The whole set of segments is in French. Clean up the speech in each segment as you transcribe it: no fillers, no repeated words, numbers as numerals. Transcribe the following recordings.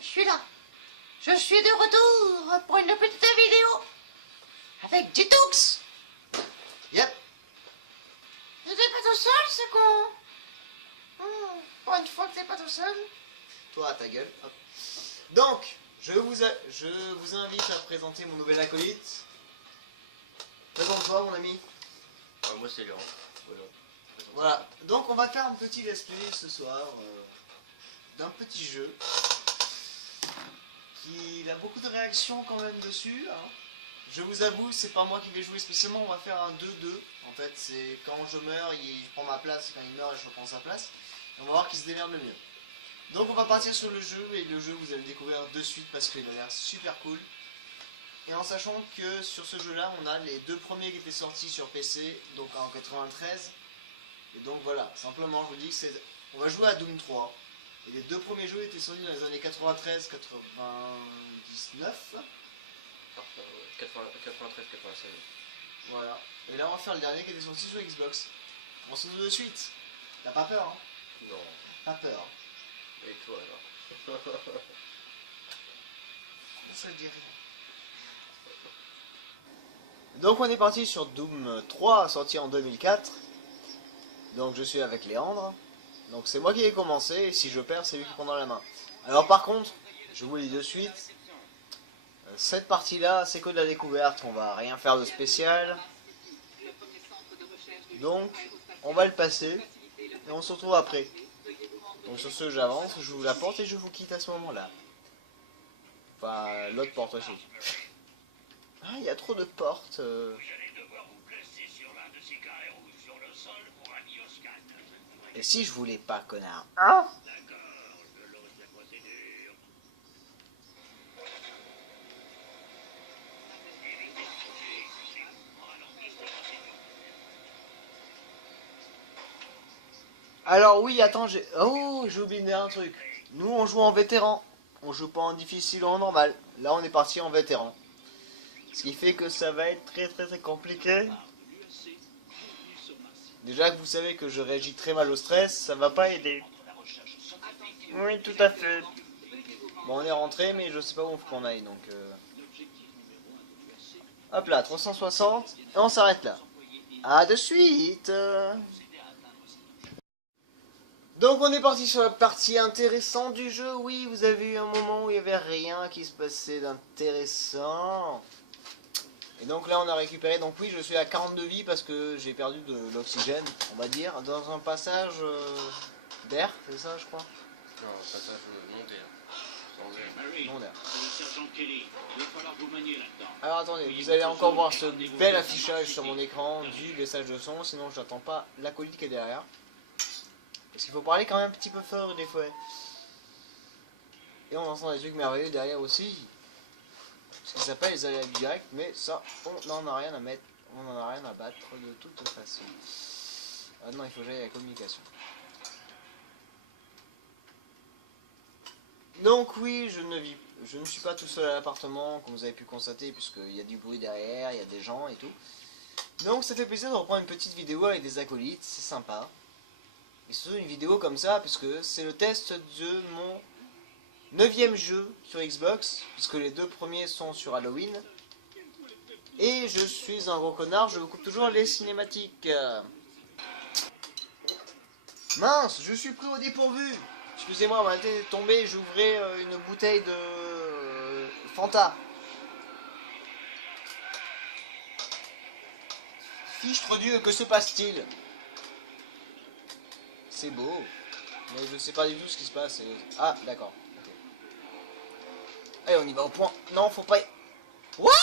je suis là. Je suis de retour pour une petite vidéo avec Detox. Yep. T'es pas tout seul, ce con. Pour une fois que t'es pas tout seul. Toi, ta gueule. Hop. Donc, je vous invite à présenter mon nouvel acolyte. Présente-toi, mon ami. Moi, c'est Léon. Voilà. Donc, on va faire un petit let's play ce soir d'un petit jeu qui a beaucoup de réactions quand même dessus. Hein. Je vous avoue, c'est pas moi qui vais jouer spécialement. On va faire un 2-2. En fait, c'est quand je meurs, il prend ma place. Quand il meurt, je reprends sa place. Et on va voir qui se démerde le mieux. Donc on va partir sur le jeu, et le jeu vous allez le découvrir de suite parce qu'il a l'air super cool. Et en sachant que sur ce jeu là on a les deux premiers qui étaient sortis sur PC, donc en 93. Et donc voilà, simplement je vous dis que c'est... On va jouer à Doom 3. Et les deux premiers jeux étaient sortis dans les années 93, 99. 93, 96. Voilà. Et là on va faire le dernier qui était sorti sur Xbox. On se retrouve de suite. T'as pas peur, hein? Non. Pas peur. Et toi alors? Ça je dis rien. Donc on est parti sur Doom 3, sorti en 2004. Donc je suis avec Léandre. Donc c'est moi qui ai commencé, et si je perds, c'est lui qui prendra la main. Alors par contre, je vous le dis de suite, cette partie-là, c'est que de la découverte, on va rien faire de spécial. Donc, on va le passer, et on se retrouve après. Donc sur ce, j'avance, je vous la porte et je vous quitte à ce moment-là. Enfin, l'autre porte aussi. Ah, il y a trop de portes. Et si je voulais pas, connard? Hein? Alors oui, attends, j'ai... Oh, j'ai oublié un truc. Nous, on joue en vétéran. On joue pas en difficile ou en normal. Là, on est parti en vétéran. Ce qui fait que ça va être très compliqué. Déjà que vous savez que je réagis très mal au stress, ça va pas aider. Oui, tout à fait. Bon, on est rentré, mais je sais pas où faut qu'on aille, donc... Hop là, 360, et on s'arrête là. À de suite. Donc on est parti sur la partie intéressante du jeu. Oui, vous avez eu un moment où il n'y avait rien qui se passait d'intéressant. Et donc là on a récupéré, donc oui je suis à 42 vies parce que j'ai perdu de l'oxygène, on va dire, dans un passage d'air, c'est ça je crois? Non, passage non d'air. Sans air. Non d'air. Alors attendez, vous allez encore voir ce bel affichage sur mon écran du message de son, sinon j'attends pas l'acolyte qui est derrière. Parce qu'il faut parler quand même un petit peu fort des fois. Et on entend des trucs merveilleux derrière aussi. Ce qui s'appelle les aléas directs, mais ça, on n'en a rien à mettre, on n'en a rien à battre de toute façon. Ah non, il faut que j'aille à la communication. Donc oui, je ne suis pas tout seul à l'appartement, comme vous avez pu constater, puisqu'il y a du bruit derrière, il y a des gens et tout. Donc ça fait plaisir de reprendre une petite vidéo avec des acolytes, c'est sympa. Et surtout une vidéo comme ça, puisque c'est le test de mon 9e jeu sur Xbox, puisque les deux premiers sont sur Halloween. Et je suis un gros connard, je vous coupe toujours les cinématiques. Mince, je suis pris au dépourvu. Excusez-moi, ma tête est tombée, j'ouvrais une bouteille de Fanta. Fichtre Dieu, que se passe-t-il? C'est beau, mais je sais pas du tout ce qui se passe. Ah, d'accord. Okay. Allez, on y va au point. Non, faut pas... What?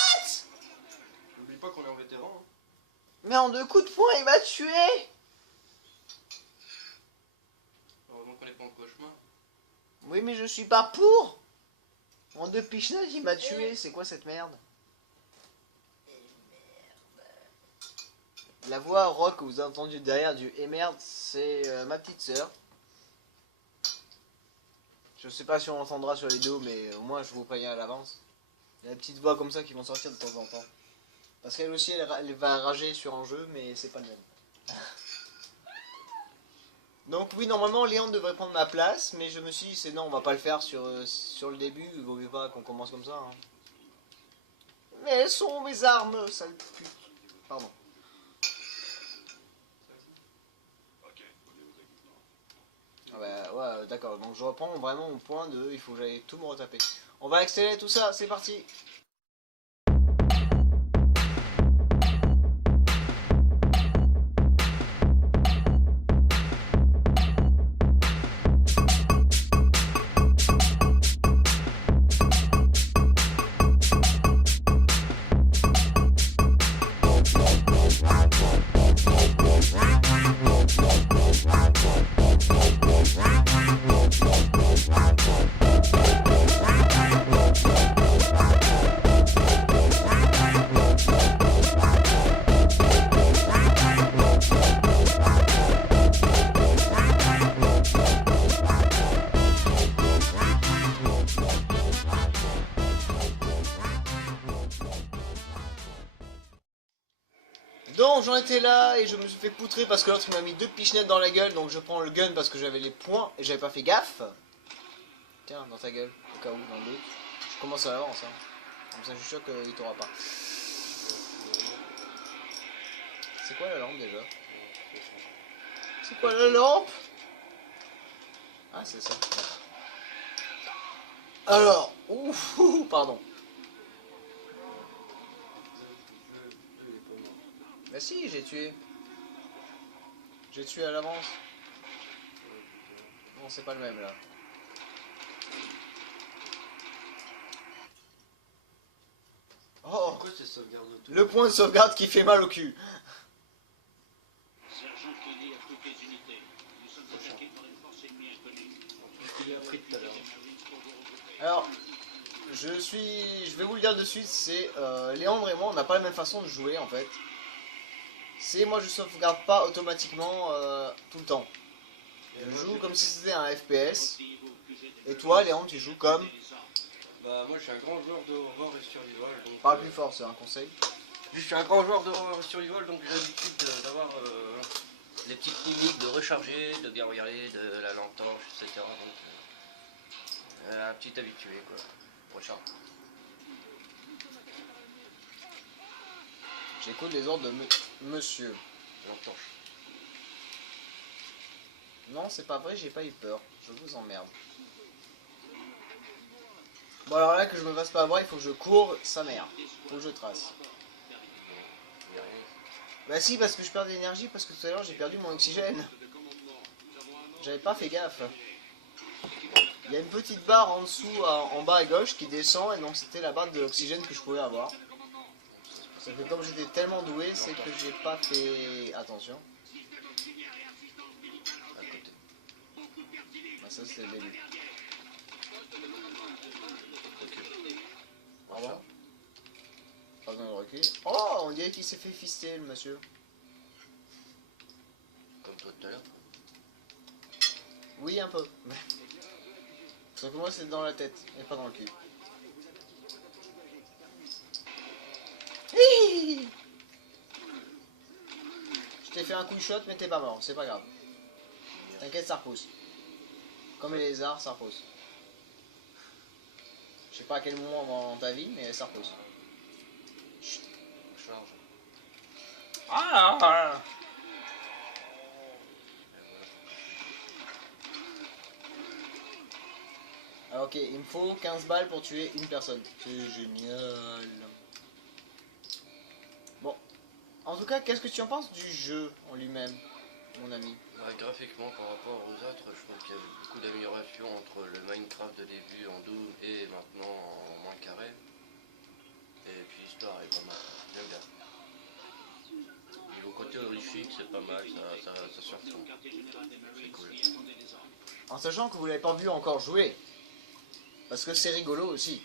N'oublie pas qu'on est en vétéran. Hein. Mais en 2 coups de poing, il m'a tué. Heureusement qu'on n'est pas en cauchemar. Oui, mais je suis pas pour. En 2 pichenades, il m'a tué. C'est quoi cette merde? La voix rock que vous avez entendue derrière du « et merde », c'est ma petite sœur. Je sais pas si on l'entendra sur les vidéos, mais au moins je vous préviens à l'avance. Il y a des petites voix comme ça qui vont sortir de temps en temps. Parce qu'elle aussi, elle va rager sur un jeu, mais c'est pas le même. Donc oui, normalement Léon devrait prendre ma place, mais je me suis dit, c'est non, on va pas le faire sur le début, il vaut mieux pas qu'on commence comme ça. Hein. Mais elles sont mes armes, sale pute. Pardon. Ah bah ouais, d'accord, donc je reprends vraiment mon point de, il faut que j'aille tout me retaper. On va accélérer tout ça, c'est parti. Donc j'en étais là et je me suis fait poutrer parce que l'autre m'a mis 2 pichenettes dans la gueule, donc je prends le gun parce que j'avais les points et j'avais pas fait gaffe. Tiens, dans ta gueule, au cas où, dans le doute. Je commence à l'avance, hein. Comme ça je suis sûr qu'il t'aura pas. C'est quoi la lampe déjà? C'est quoi la lampe? Ah c'est ça. Alors, ouf, pardon. Bah si, j'ai tué. J'ai tué à l'avance. Non, c'est pas le même là. Oh, Pourquoi c'est sauvegarde tout? le point de sauvegarde qui fait mal au cul. Sergent Kelly à toutes les unités. Nous sommes attaqués par une force ennemie inconnue. Il est appris tout à l'heure. Alors, je vais vous le dire de suite, c'est Léandre et moi, on n'a pas la même façon de jouer en fait. C'est moi je sauvegarde pas automatiquement tout le temps. Je joue comme si c'était un FPS. Et toi Léandre, tu joues comme... Bah moi je suis un grand joueur de horror et survival. Donc, Parle plus fort, c'est un conseil. je suis un grand joueur de horror et survival, donc j'ai l'habitude d'avoir les petites mimiques de recharger, de bien regarder, de la lampe torche, etc. Donc un petit habitué quoi. Recharge. J'écoute les ordres de monsieur. Lampe torche. Non, c'est pas vrai, j'ai pas eu peur. Je vous emmerde. Bon alors là, que je me fasse pas avoir, il faut que je cours, sa mère. Faut que je trace. Bah si, parce que je perds de l'énergie, parce que tout à l'heure j'ai perdu mon oxygène. J'avais pas fait gaffe. Il y a une petite barre en dessous, en bas à gauche, qui descend, et donc c'était la barre de l'oxygène que je pouvais avoir. Sauf que comme j'étais tellement doué, c'est que j'ai pas fait attention. À côté. Bah ça c'est le début. Recule. Pardon? Pas besoin de recul. Oh, on dirait qu'il s'est fait fister le monsieur. Comme toi tout à l'heure. Oui, un peu. Sauf que moi c'est dans la tête, et pas dans le cul. Hi. Je t'ai fait un coup de shot, mais t'es pas mort, c'est pas grave. T'inquiète, ça repousse. Comme les lézards, ça repousse. Je sais pas à quel moment dans ta vie, mais ça repousse. Charge. Ah! Ah, ok, il me faut 15 balles pour tuer une personne. C'est génial. Bon. En tout cas, qu'est-ce que tu en penses du jeu en lui-même, mon ami? Bah, graphiquement par rapport aux autres, je trouve qu'il y a beaucoup d'améliorations entre le Minecraft de début en Doom et maintenant en moins carré. Et puis l'histoire est pas mal, j'aime bien. Niveau côté horrifique, c'est pas mal, ça surprend. C'est cool. En sachant que vous l'avez pas vu encore jouer. Parce que c'est rigolo aussi.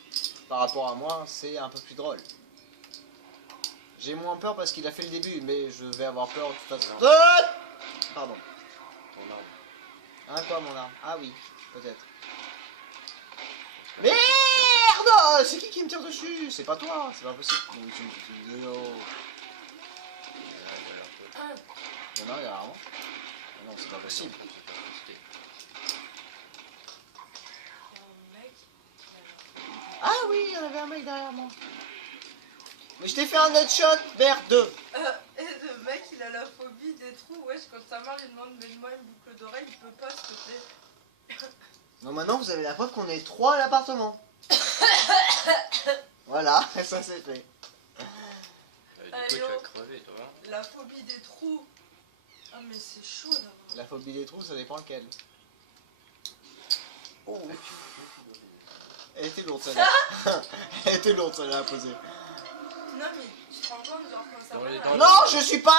Par rapport à moi, c'est un peu plus drôle. J'ai moins peur parce qu'il a fait le début, mais je vais avoir peur de toute façon. Pardon. Ton arme. Hein, quoi mon arme? Ah oui, peut-être. Merde! C'est qui me tire dessus? C'est pas toi, c'est pas possible. Il y en a, il y a vraiment. Non, c'est pas possible. avait un mec derrière moi. Mais je t'ai fait un headshot, merde. Et le mec il a la phobie des trous, wesh, quand sa mère lui demande mets-moi une boucle d'oreille, il peut pas s'il te plaît. Donc maintenant vous avez la preuve qu'on est 3 à l'appartement. Voilà, ça c'est fait. Du coup, Allez, tu vas oh. crever, toi. Hein. La phobie des trous. Ah mais c'est chaud d'avoir. La phobie des trous, ça dépend lequel. Oh. Elle était lourde celle-là. Elle était lourde celle-là à poser. Non mais tu te rends compte, genre quand sa Dans mère, les- elle, dans Non, je suis pas...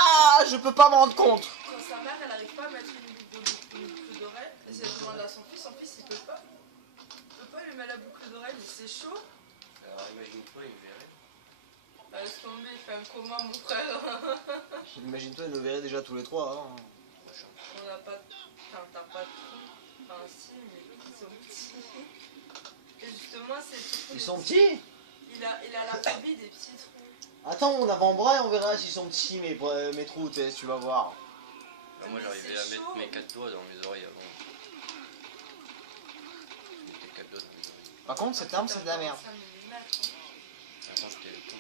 Je peux pas me rendre compte. quand sa mère elle arrive pas à mettre une boucle d'oreille, et si elle demande à son fils il peut pas. Il peut pas lui mettre la boucle d'oreille, mais c'est chaud. Alors imagine-toi, il me verrait. Bah, laisse tomber, il fait un coma mon frère. Imagine-toi, ils nous verraient déjà tous les 3. Hein. Machin. On n'a pas de... Enfin, t'as pas de trous. Enfin, si, mais ils sont petits. Et justement, c'est le trou. Ils sont petits. Il a la phobie des petits trous. Attends, mon avant-bras et on verra s'ils sont petits mes trous, tu vas voir. Alors, moi Mais j'arrivais c'est à mettre chaud. mes 4 doigts dans mes oreilles avant. Je mettais 4 doigts dans mes oreilles. Par contre, cette arme c'est de la merde. 5 millimètres, hein. Avant j'étais con.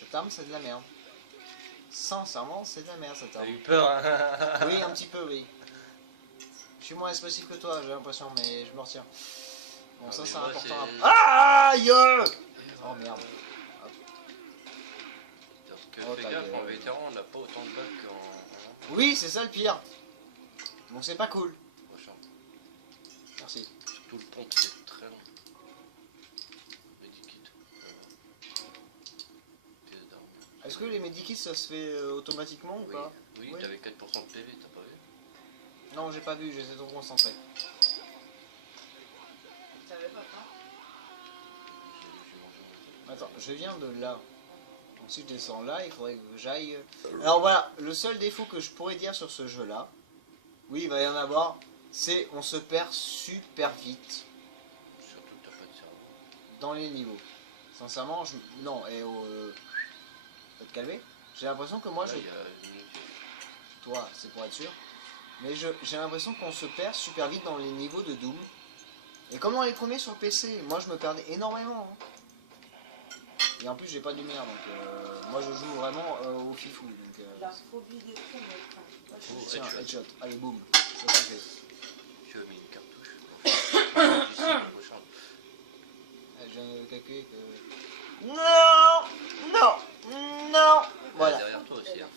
Cette arme c'est de la merde. Sincèrement, c'est de la merde cette T'as arme. eu peur hein. Oui, un petit peu, oui. Je suis moins expressif que toi, j'ai l'impression, mais je me retiens. Bon, Ah, ça mais c'est moi, important. c'est- Aïe. Oh merde. Parce que Oh, fais ta gaffe, gueule. en vétéran on n'a pas autant de balles qu'en Oui, c'est ça le pire. Donc c'est pas cool. prochain. Merci. Surtout le pompe c'est très long. Medikit. Pièce d'arme. Est-ce que les medikits ça se fait automatiquement ou Oui, pas? oui, Oui. t'avais 4% de PV, t'as pas vu? Non, j'ai pas vu, j'essaie de me concentrer. T'avais pas peur? J'ai mangé mon Attends, je viens de là. Donc si je descends là, il faudrait que j'aille... Alors voilà, le seul défaut que je pourrais dire sur ce jeu-là, oui, il va y en avoir, c'est on se perd super vite Surtout que t'as pas de cerveau. dans les niveaux. Sincèrement, non, et faut te calmer. J'ai l'impression que moi, Là, je... il y a une minute. Toi, c'est pour être sûr. Mais j'ai l'impression qu'on se perd super vite dans les niveaux de Doom. Et comme dans les premiers sur PC, moi je me perdais énormément. Hein. Et en plus j'ai pas de lumière, donc moi je joue vraiment au fifou. Donc, La phobie des trous, mais enfin, Oh, tiens, headshot. headshot, allez boum, ça c'est fait. Tu as mis une cartouche. Tu sais, le prochain. Je viens de calculer que... Non. Voilà. Derrière toi aussi. Hein.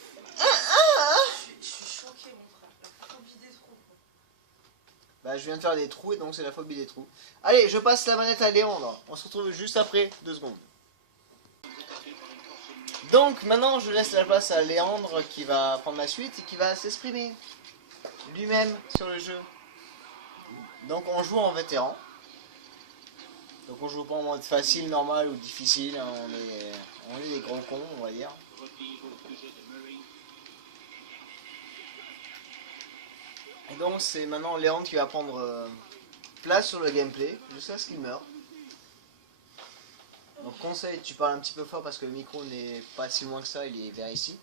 je suis choqué mon frère. La phobie des trous. Bah je viens de faire des trous et donc c'est la phobie des trous. Allez, je passe la manette à Léandre. On se retrouve juste après, 2 secondes. Donc maintenant je laisse la place à Léandre qui va prendre la suite et qui va s'exprimer lui-même sur le jeu. Donc on joue en vétéran. Donc on joue pas en mode facile, normal ou difficile. Hein. On est des gros cons, on va dire. Et donc c'est maintenant Léandre qui va prendre place sur le gameplay jusqu'à ce qu'il meure. Donc conseil, tu parles un petit peu fort parce que le micro n'est pas si loin que ça, il est vers ici.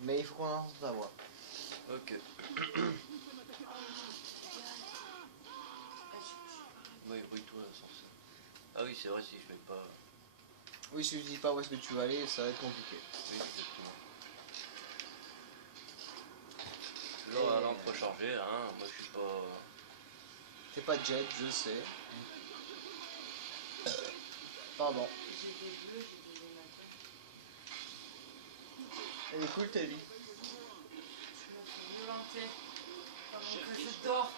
Mais il faut qu'on entende ta voix. Ok. Oui, bruit-toi sans ça. Ah oui, c'est vrai, si je mets pas. Oui, si je dis pas où est-ce que tu vas aller, ça va être compliqué. Oui, exactement. Toujours à lampe rechargée, hein. Moi je suis pas. T'es pas jet, je sais. Pardon. J'ai des bleus, j'ai des matins. Elle est cool ta vie. Je me fais violenter. Pendant que je dors.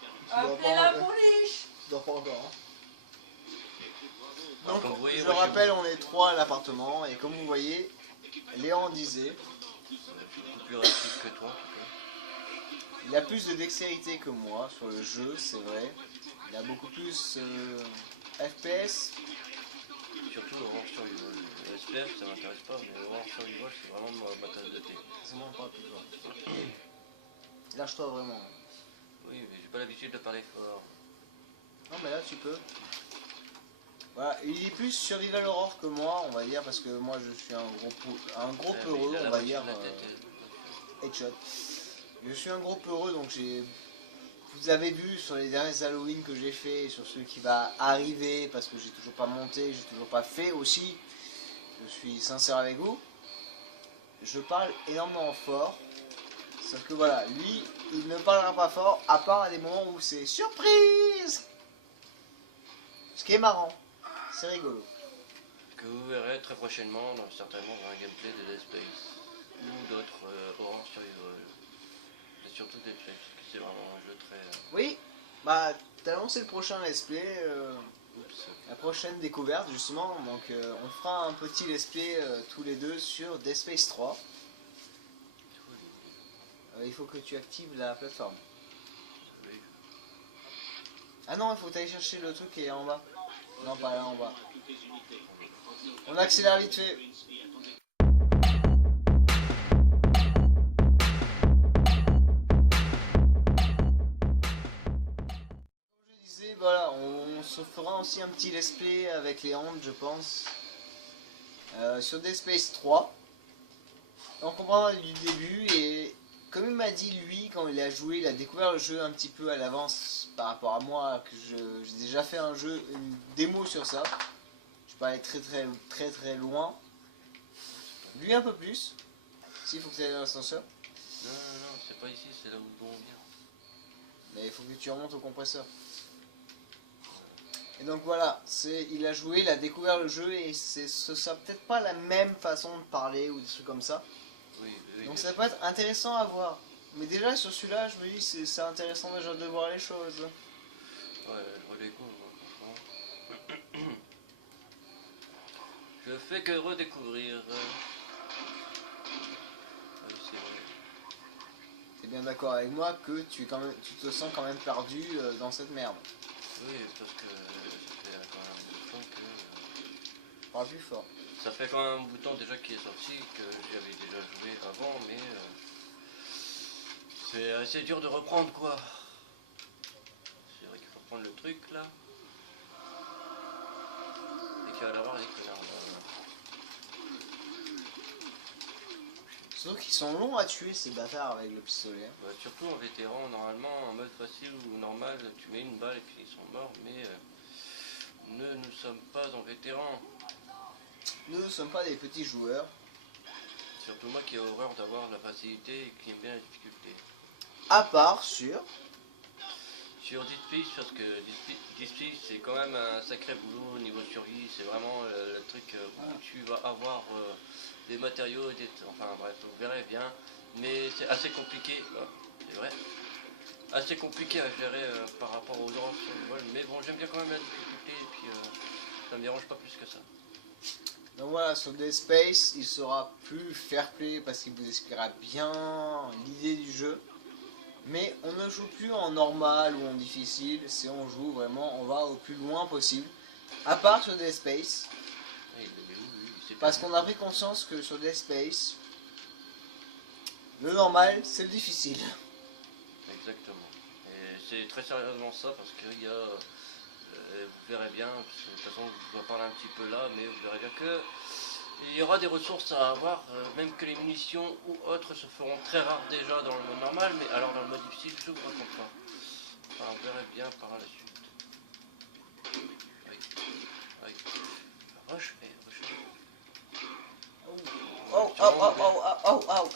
Tu dors Appelez pas la encore. police. Tu dors pas encore. Hein. Alors, Donc, comme vous voyez, je moi, rappelle, on est 3 à l'appartement et comme vous voyez, Léon disait, Je suis beaucoup plus rapide que toi en tout cas. il a plus de dextérité que moi sur le jeu, c'est vrai. Il a beaucoup plus FPS. Surtout Horror Survival. Le SPF ça m'intéresse pas, mais Horror Survival c'est vraiment ma tasse de thé. C'est mon pas plus toi. Lâche-toi vraiment. Oui, mais j'ai pas l'habitude de parler fort. Non mais là tu peux. Voilà, il est plus survival horror que moi, on va dire, parce que moi je suis un gros Ouais, peureux, mais il a on la va moitié dire. de la tête, Headshot. Je suis un gros peureux, donc j'ai vous avez vu sur les derniers Halloween que j'ai fait, et sur celui qui va arriver, parce que j'ai toujours pas monté, j'ai toujours pas fait aussi, je suis sincère avec vous, je parle énormément fort, sauf que voilà, lui, il ne parlera pas fort, à part à des moments où c'est surprise. Ce qui est marrant, c'est rigolo. Que vous verrez très prochainement, certainement dans un gameplay de Dead Space ou d'autres horror survival. Et surtout Dead Space, parce que c'est vraiment un jeu très. Oui, bah, t'as annoncé le prochain let's play, Oups. la prochaine découverte justement, donc on fera un petit let's play tous les deux sur Dead Space 3. Il faut que tu actives la plateforme. Oui. Ah non, il faut aller chercher le truc qui est en bas. Non, pas là en bas. toutes les unités. On accélère vite fait. Lewinsky, attendez. Comme je disais, voilà, on se fera aussi un petit let's play avec les Hands, je pense, sur Dead Space 3. On comprendra du début et comme il m'a dit lui quand il a joué, il a découvert le jeu un petit peu à l'avance par rapport à moi, que j'ai déjà fait un jeu, une démo sur ça. Je peux aller très loin. Lui un peu plus. S'il faut que tu ailles dans l'ascenseur. Non, c'est pas ici, c'est là où on vient. Mais il faut que tu remontes au compresseur. Et donc voilà, il a joué, il a découvert le jeu et ce sera peut-être pas la même façon de parler ou des trucs comme ça. Oui, Donc bien ça sûr. peut être intéressant à voir. Mais déjà sur celui-là, je me dis c'est intéressant déjà de voir les choses. Ouais, je redécouvre, franchement. Je fais que redécouvrir. Ah oui, c'est vrai. T'es bien d'accord avec moi que tu te sens quand même perdu dans cette merde. Oui, parce que ça fait quand même un bout de temps que. Parle plus fort. Ça fait quand même un bout de temps déjà qu'il est sorti, que j'y avais déjà joué avant, mais c'est assez dur de reprendre quoi. C'est vrai qu'il faut reprendre le truc là. Et qu'il va y avoir des connards là. Surtout qu'ils sont longs à tuer ces bâtards avec le pistolet. Hein. Bah, surtout en vétéran, normalement en mode facile ou normal, tu mets une balle et puis ils sont morts, mais nous sommes pas en vétéran. Nous ne sommes pas des petits joueurs. Surtout moi qui ai horreur d'avoir la facilité et qui aime bien la difficulté. À part sur... Sur Dead Space, parce que Dead Space c'est quand même un sacré boulot au niveau survie, c'est vraiment le truc où tu vas avoir des matériaux, enfin bref, vous verrez bien, mais c'est assez compliqué, c'est vrai, assez compliqué à gérer par rapport aux horreurs survival, mais bon j'aime bien quand même la difficulté et puis ça me dérange pas plus que ça. Donc voilà, sur Dead Space, il sera plus fair play parce qu'il vous expliquera bien l'idée du jeu. Mais on ne joue plus en normal ou en difficile, c'est on joue vraiment, on va au plus loin possible. À part sur Dead Space, Oui, c'est parce qu'on a pris conscience que sur Dead Space, le normal c'est le difficile. Exactement. Et c'est très sérieusement ça parce qu'il y a, vous verrez bien, parce que de toute façon je dois parler un petit peu là, mais vous verrez bien que il y aura des ressources à avoir, même que les munitions ou autres se feront très rares déjà dans le mode normal, mais alors dans le mode difficile je vous raconte pas. Enfin, vous verrez bien par la suite. Oui. Rush, rush. Oh, oh, oh, oh, oh, oh.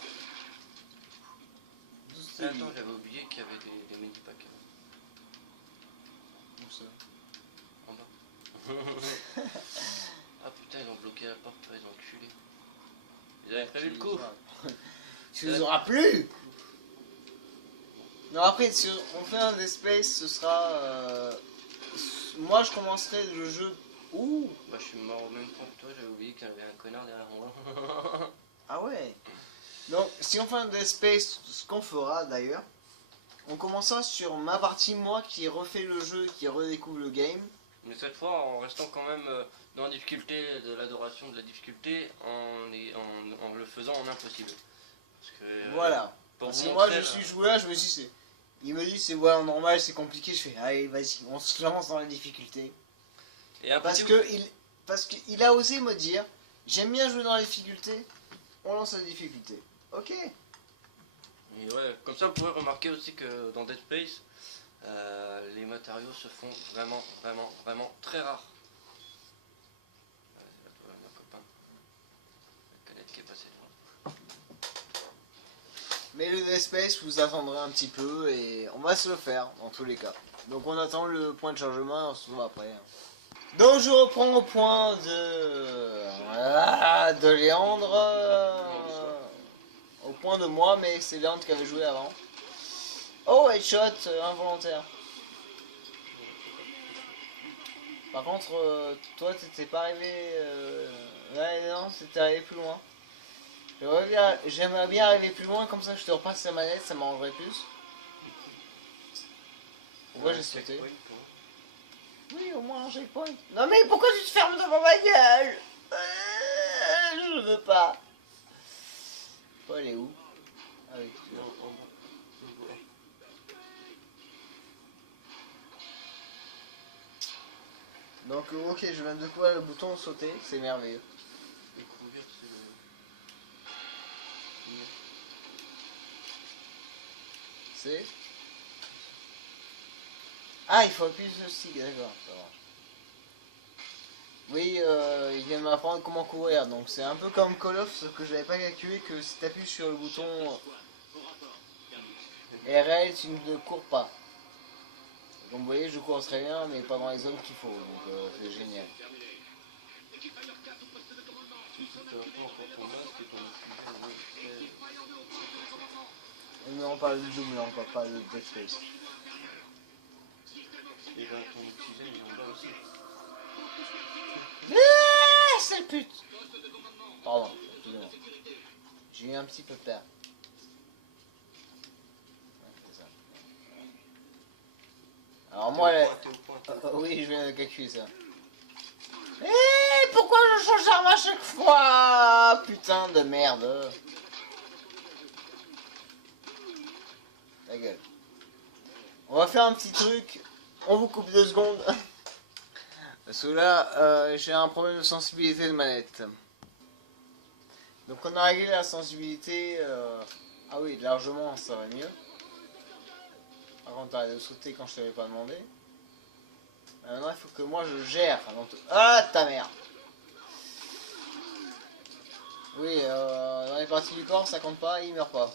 Mais attends, j'avais oublié qu'il y avait des mini-packs. Où ça? En bas. Ah putain, ils ont bloqué la porte, ils ont enculé. Ils avaient prévu le coup. Tu les auras plus. Non, après, si on fait un Dead Space, ce sera... moi, je commencerai le jeu... Ouh. Bah je suis mort au même temps que toi, j'avais oublié qu'il y avait un connard derrière moi. Ah ouais. Donc, si on fait un Dead Space, ce qu'on fera d'ailleurs, on commencera sur ma partie, moi, qui refait le jeu, qui redécouvre le game. Mais cette fois en restant quand même dans la difficulté de l'adoration de la difficulté en le faisant en impossible. Parce que, Voilà. pour Parce vous que moi, montrer, je suis joueur, je me dis, il me dit, c'est ouais, normal, c'est compliqué. Je fais, allez, vas-y, on se lance dans la difficulté. Et Parce qu'il a osé me dire, j'aime bien jouer dans la difficulté, on lance la difficulté. Ok. Et ouais, comme ça vous pourrez remarquer aussi que dans Dead Space, les matériaux se font vraiment très rares. Là, tu vois, mon copain, la canette qui est passée devant. Mais le Dead Space, vous attendrez un petit peu et on va se le faire dans tous les cas. Donc on attend le point de chargement et on se voit après. Donc je reprends au point de Léandre. Au point de moi, mais c'est Léandre qui avait joué avant. Oh, headshot involontaire. Par contre, toi t'étais pas arrivé. Ouais, non, t'étais arrivé plus loin. J'aimerais bien arriver plus loin, comme ça je te repasse la manette, ça m'arrangerait plus. Pourquoi j'ai sauté? Oui, au moins un checkpoint. Non mais pourquoi tu te fermes devant ma gueule? Je veux pas. Faut aller où? Ah oui, tu vois. Donc ok, je viens de quoi le bouton sauter, c'est merveilleux. Découvrir, c'est le... C'est... Ah, il faut appuyer sur le stick, d'accord, ça marche. Oui, il vient de m'apprendre comment courir, donc c'est un peu comme Call of, sauf que j'avais pas calculé que si tu appuies sur le bouton RL, tu ne cours pas. Comme vous voyez, je cours très bien, mais pas dans les zones qu'il faut, donc c'est génial. Mais on parle de Doom là, on parle pas de Dead Space. Et ben ton oxygène il en bas aussi. Ah, sale pute! Pardon, excusez-moi. J'ai eu un petit peu peur. Ouais, c'est ça. Alors moi, oui, je viens de calculer ça. Pourquoi je change d'arme à chaque fois? Putain de merde. Ta gueule. On va faire un petit truc. On vous coupe 2 secondes. Parce que là, j'ai un problème de sensibilité de manette. Donc on a réglé la sensibilité. Ah oui, largement, ça va mieux. Par contre, t'arrêtes de sauter quand je t'avais pas demandé. Maintenant, il faut que moi je gère. Ah, ta mère. Oui, dans les parties du corps, ça compte pas, il meurt pas. Ok.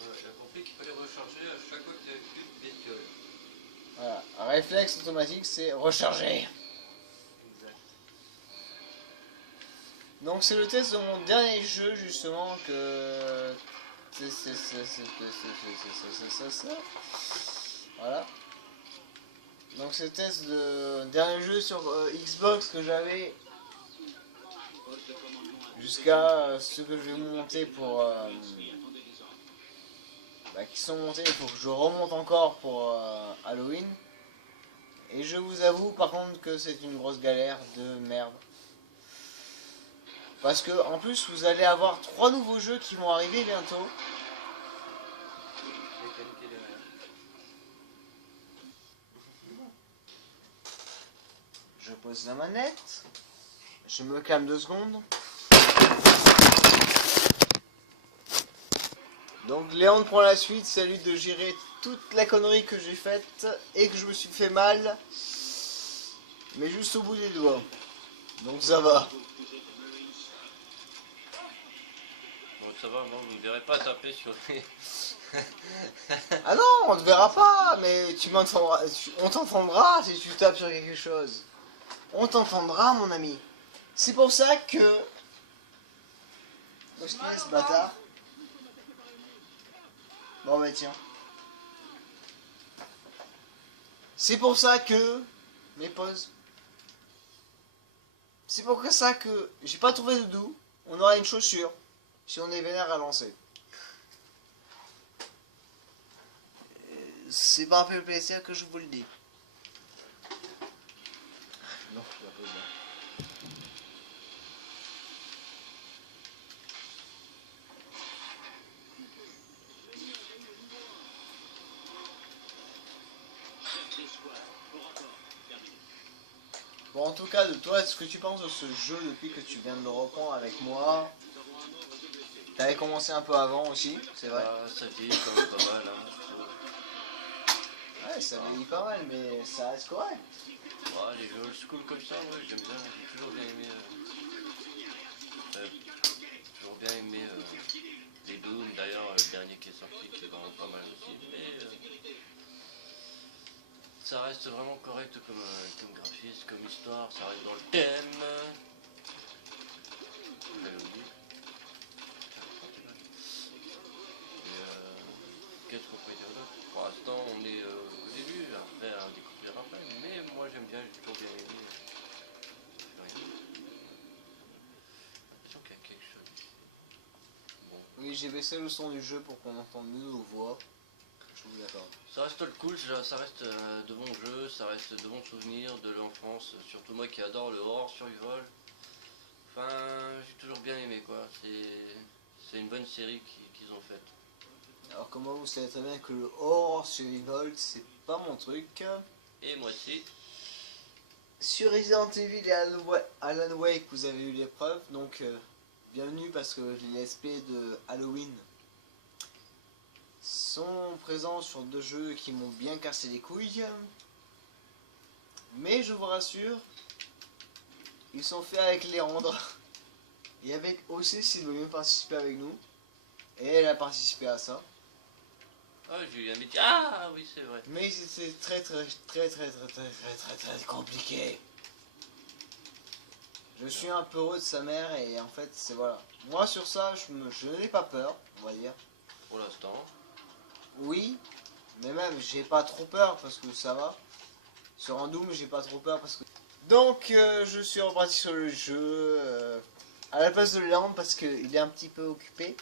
J'ai compris qu'il fallait recharger à chaque fois qu'il y avait plus de véhicule. Voilà, un réflexe automatique, c'est recharger. Exact. Donc c'est le test de mon dernier jeu justement que... ça. Voilà. Donc c'est le test de dernier jeu sur Xbox que j'avais jusqu'à ce que je vais monter pour... qui sont montés, il faut que je remonte encore pour Halloween. Et je vous avoue par contre que c'est une grosse galère de merde. Parce que en plus vous allez avoir 3 nouveaux jeux qui vont arriver bientôt. Je pose la manette. Je me calme 2 secondes. Donc Léon prend la suite, c'est à lui de gérer toute la connerie que j'ai faite et que je me suis fait mal. Mais juste au bout des doigts. Donc ça va. Bon, ça va, non, vous ne verrez pas taper sur les... Ah non, on ne verra pas, mais tu m'entendras, on t'entendra si tu tapes sur quelque chose. On t'entendra, mon ami. C'est pour ça que... Où est-ce qu'il est, ce bâtard? Bon bah tiens. C'est pour ça que... Mais pause. C'est pour ça que j'ai pas trouvé de doux. On aura une chaussure. Si on est vénère à lancer. C'est pas un peu le plaisir que je vous le dis. Non, je vais pas dire. Bon, en tout cas, de toi, est-ce que tu penses de ce jeu depuis que tu viens de le reprendre avec moi? T'avais commencé un peu avant aussi, c'est vrai. Ça vieillit quand même pas mal. Hein. Ouais, ça vieillit pas mal, mais ça reste correct. Ouais, les jeux old school comme ça, ouais, j'aime bien. J'ai toujours bien aimé. Toujours bien aimé les Doom. D'ailleurs, le dernier qui est sorti, qui est vraiment pas mal aussi. Mais ça reste vraiment correct comme graphisme, comme histoire. Ça reste dans le thème. J'avais oublié. Qu'est-ce qu'on peut dire d'autre? Pour l'instant, on est au début, après à découvrir après, mais moi j'aime bien, j'ai toujours bien aimé. J'ai l'impression qu'il y a quelque chose. Bon. Oui, j'ai baissé le son du jeu pour qu'on entende mieux nos voix. Je vous l'accorde. Ça reste cool, ça reste de bons jeux, ça reste de bons souvenirs de l'enfance, surtout moi qui adore le horror survival. Enfin, j'ai toujours bien aimé quoi, c'est une bonne série qu'ils ont faite. Alors comme moi, vous savez très bien que le horror survival, c'est pas mon truc. Et moi aussi. Sur Resident Evil et Alan Wake, vous avez eu l'épreuve, donc bienvenue parce que les let's play de Halloween sont présents sur 2 jeux qui m'ont bien cassé les couilles. Mais je vous rassure, ils sont faits avec Léandre et avec OC s'il veut bien participer avec nous. Et elle a participé à ça. Ah, j'ai eu un métier. Ah oui, c'est vrai. Mais c'était très compliqué. Je suis un peu heureux de sa mère et en fait c'est voilà. Moi sur ça je n'ai pas peur, on va dire. Pour l'instant. Oui, mais même j'ai pas trop peur parce que ça va. Sur un Doom j'ai pas trop peur parce que... Donc je suis reparti sur le jeu à la place de Léandre parce qu'il est un petit peu occupé.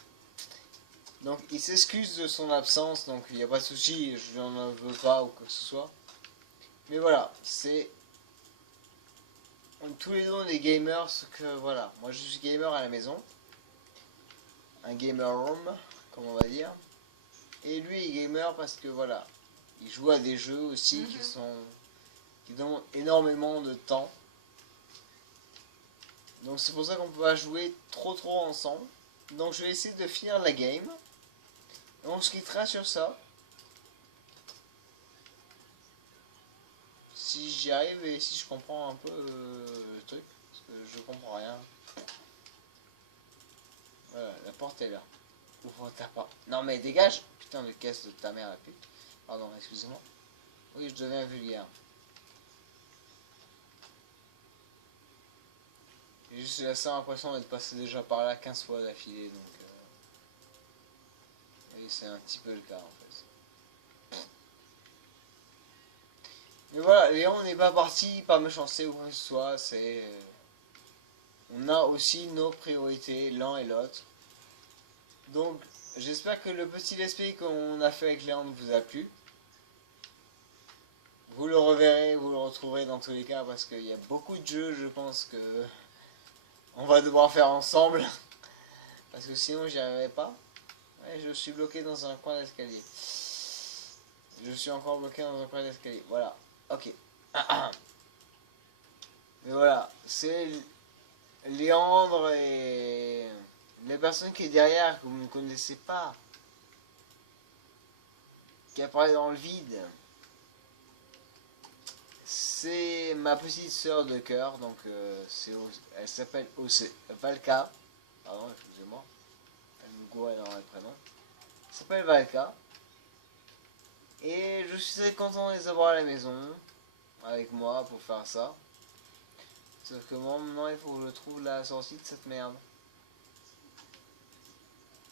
Donc il s'excuse de son absence, donc il n'y a pas de souci, je n'en veux pas ou quoi que ce soit. Mais voilà, c'est... tous les deux on est gamers, que voilà. Moi je suis gamer à la maison. Un gamer room, comme on va dire. Et lui est gamer parce que voilà. Il joue à des jeux aussi qui demandent énormément de temps. Donc c'est pour ça qu'on peut pas jouer trop ensemble. Donc je vais essayer de finir la game. Et on se quittera sur ça. Si j'y arrive et si je comprends un peu le truc. Parce que je comprends rien. Voilà, la porte est là. Ouvre ta porte. Non mais dégage. Putain de caisse de ta mère la pute. Pardon, excusez-moi. Oui, je deviens vulgaire. J'ai juste la l'impression d'être passé déjà par là 15 fois d'affilée. Donc... oui, c'est un petit peu le cas en fait. Mais voilà, Léon n'est pas parti par méchanceté ou quoi que ce soit, c'est... on a aussi nos priorités, l'un et l'autre. Donc, j'espère que le petit let's play qu'on a fait avec Léon vous a plu. Vous le reverrez, vous le retrouverez dans tous les cas, parce qu'il y a beaucoup de jeux, je pense que... on va devoir faire ensemble. Parce que sinon, j'y arriverai pas. Ouais, je suis bloqué dans un coin d'escalier. Je suis encore bloqué dans un coin d'escalier. Voilà. Ok. Mais voilà. C'est Léandre et la personne qui est derrière, que vous ne connaissez pas. Qui apparaît dans le vide. C'est ma petite sœur de cœur. Donc, elle s'appelle Valka. Pardon, excusez-moi. Elle me gourait dans le prénom. Elle s'appelle Valka. Et je suis très content de les avoir à la maison. Avec moi pour faire ça. Sauf que moi maintenant il faut que je trouve la sortie de cette merde.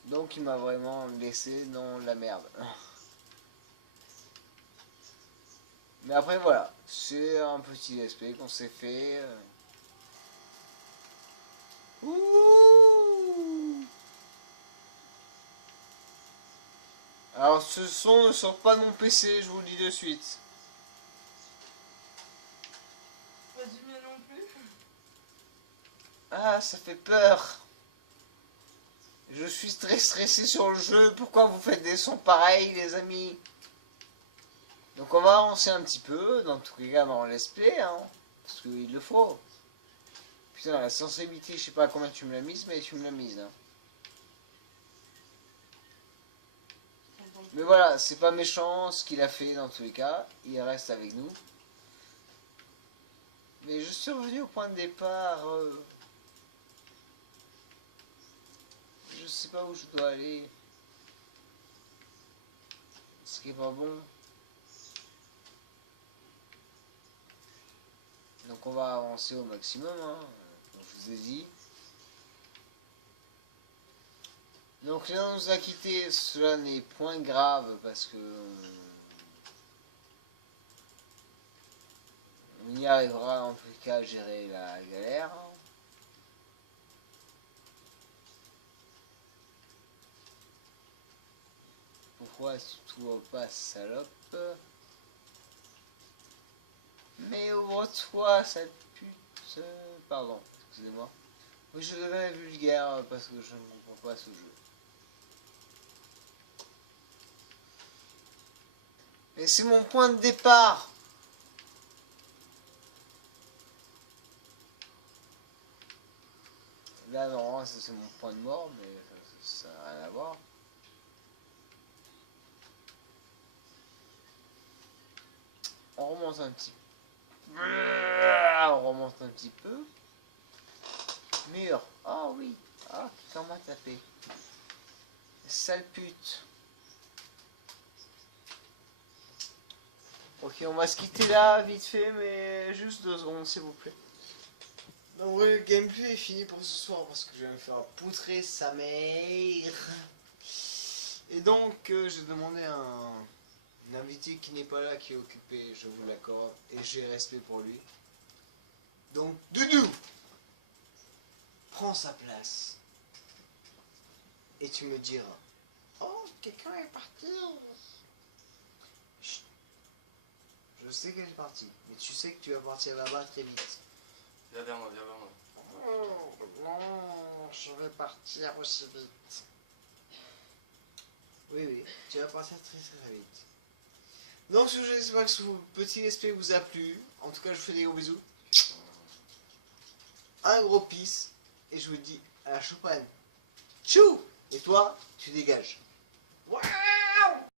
Donc il m'a vraiment laissé dans la merde. Mais après voilà. C'est un petit aspect qu'on s'est fait. Ouh. Alors ce son ne sort pas de mon PC, je vous le dis de suite. Pas du mien non plus. Ah, ça fait peur. Je suis très stressé sur le jeu. Pourquoi vous faites des sons pareils, les amis? Donc on va avancer un petit peu, dans tous les cas dans le let's play, hein. Parce qu'il le faut. Putain, la sensibilité, je sais pas combien tu me l'as mise, mais tu me l'as mise. Hein. Mais voilà, c'est pas méchant ce qu'il a fait dans tous les cas. Il reste avec nous. Mais je suis revenu au point de départ. Je sais pas où je dois aller. Ce qui est pas bon. Donc on va avancer au maximum, hein, comme je vous ai dit. Donc là on nous a quitté, cela n'est point grave parce que on y arrivera en tout cas à gérer la galère. Pourquoi tout passe, salope? Mais ouvre-toi, sale pute. Pardon, excusez-moi. Oui, je deviens vulgaire parce que je ne comprends pas ce jeu. Mais c'est mon point de départ. Là, non, c'est mon point de mort, mais ça n'a rien à voir. On remonte un petit peu. On remonte un petit peu. Mur. Oh oui. Ah, quelqu'un m'a tapé. Sale pute. Ok, on va se quitter là, vite fait, mais juste 2 secondes, s'il vous plaît. Donc le gameplay est fini pour ce soir, parce que je vais me faire poutrer sa mère. Et donc, j'ai demandé à un invité qui n'est pas là, qui est occupé, je vous l'accorde, et j'ai respect pour lui. Donc, Doudou, prends sa place. Et tu me diras, oh, quelqu'un est parti. Chut. Je sais qu'elle est partie, mais tu sais que tu vas partir là-bas très vite. Viens vers moi, viens vers moi. Oh, non, je vais partir aussi vite. Oui, tu vas partir très très vite. Donc, j'espère que ce petit SP vous a plu. En tout cas, je vous fais des gros bisous. Un gros peace. Et je vous dis à la choupane. Tchou! Et toi, tu dégages. Ouais!